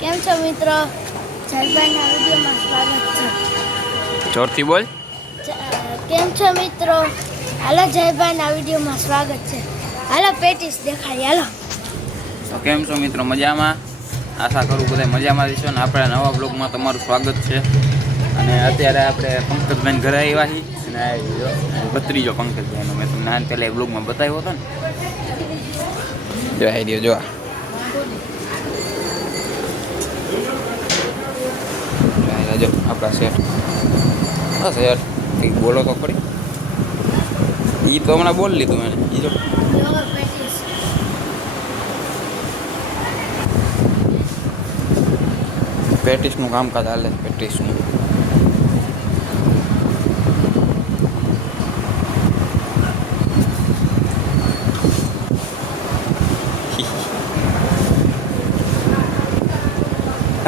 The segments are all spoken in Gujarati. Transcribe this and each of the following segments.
કેમ છો મિત્રો? જયભાઈના વિડીયોમાં સ્વાગત છે. જોરથી બોલ. કેમ છો મિત્રો? હાલો જયભાઈના વિડીયોમાં સ્વાગત છે. હાલો પેટીસ દેખાડી હાલો. તો કેમ છો મિત્રો? મજામાં? આશા કરું બધા મજામાં રહેશો ને આપણા નવા બ્લોગમાં તમારું સ્વાગત છે. અને અત્યારે આપણે પંકજભાઈને ઘરે આવ્યા છીએ અને ભત્રીજો પંકજભાઈનો મેં તમને આને પહેલાં એ બ્લોગમાં બતાવ્યો હતો ને. જો આવી રહ્યો જો જો આપણા શેઠ. હા શેઠ કંઈક બોલો તો ખરી. એ તો હમણાં બોલ લીધું એને. એ જો પેટીસનું કામકાજ હાલે. પેટીસનું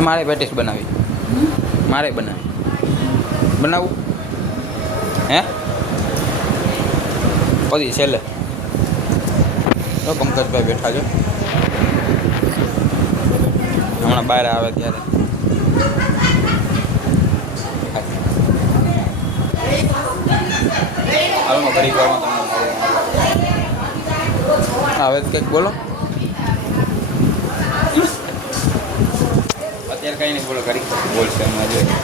મારે પેટીસ બનાવી. મારે બનાવવું હે પછી છેલ્લે તો પંકજભાઈ બેઠા છે. હમણાં બહાર આવે ત્યારે હાલમાં કરી કરવામાં તમને હવે કંઈક બોલો. અત્યારે કંઈ નહીં બોલો. કરી બોલશે હમણાં જોઈએ.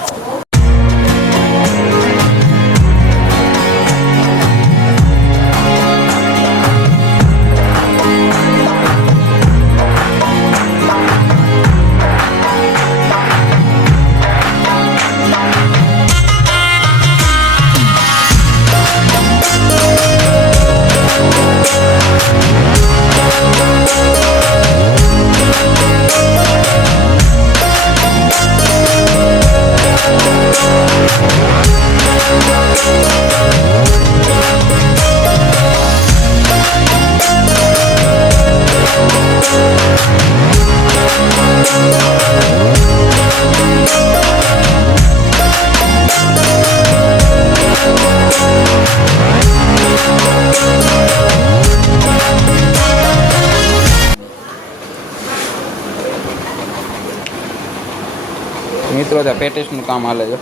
મિત્રો ત્યાં પેટીસનું કામ હાલે છે.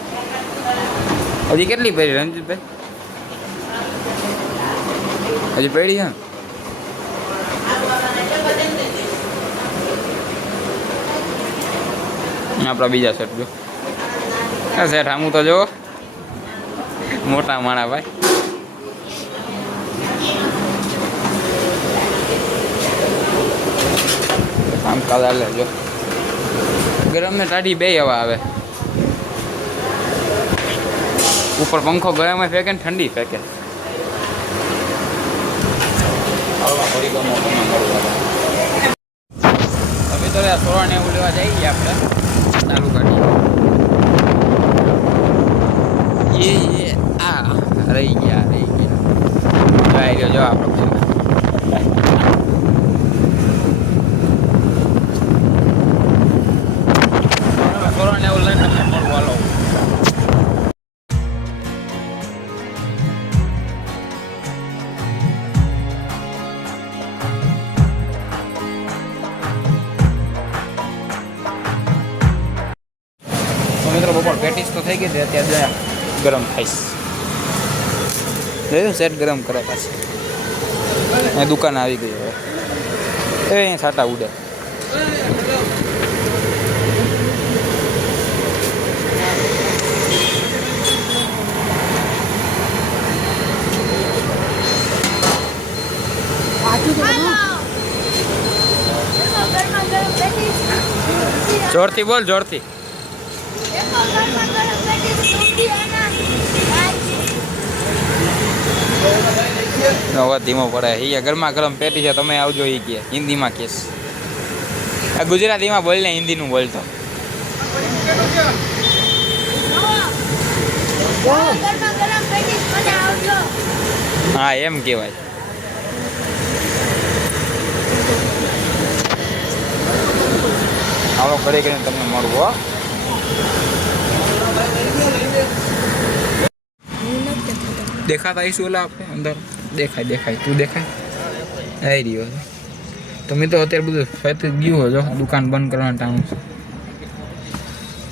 હજી કેટલી પેરી રણજીતભાઈ? હજી પેઢી છે ને આપણા બીજા સેટ જો. હા સેટ આમું તો જો મોટા માણા ભાઈ. કામકાજ હાલે જો. ગરમ ને ટાઢી બે હવા આવે. ઉપર પંખો ગરમ ફેંકે ને ઠંડી ફેંકે. હવે તો સોળા ને એવું લેવા જઈએ આપણે ચાલુ કાઢી. આ રહી ગયા જો આપણે સોળાને એવું લઈને તમને મળવા લો. મિત્રો બપોર પેટીસ તો થઈ ગઈ હતી. અત્યારે ગરમ થાઈશ. જોયું સેટ ગરમ કરે પાછી. એ દુકાન આવી ગઈ હવે. એ અહીંયા છાટા ઉડે. જોરથી બોલ જોરથી. અવાજ ધીમો પડે. એ ગરમા ગરમ પેટી છે તમે આવજો. એ કે હિન્દીમાં કેસ. આ ગુજરાતીમાં બોલને હિન્દીનું બોલતો. હા એમ કહેવાય. હાલો કરી કરીને તમને મળવું હો. દેખાતા આવીશું ઓલા આપણે અંદર. દેખાય તું દેખાય આવી રહ્યો છે. તો મિત્રો અત્યારે બધું ફેતી ગયું જો. દુકાન બંધ કરવાનું ટાણું છે.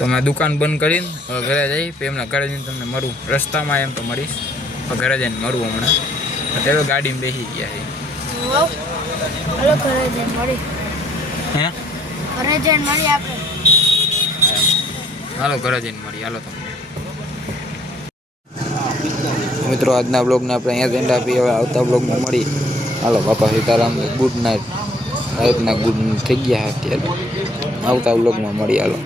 તો મેં દુકાન બંધ કરીને હવે ઘરે જઈ પછી એમના ઘરે જઈને તમને મળું. રસ્તામાં એમ તો મળીશ, પણ ઘરે જઈને મળું હમણાં. અત્યારે ગાડીમાં બેસી ગયા છે. હાલો ઘરે જઈને મળી. હે ઘરે જઈને મળી આપણે. હાલો ઘરે જઈને મળી. હાલો તમને મિત્રો આજના બ્લોગને આપણે અહીંયા એન્ડ આપી. હવે આવતા બ્લોગમાં મળી. હાલો બાપા સીતારામ, ગુડ નાઇટ. રાતના ગુડ થઈ ગયા અત્યારે. આવતા બ્લોગમાં મળી. હાલો.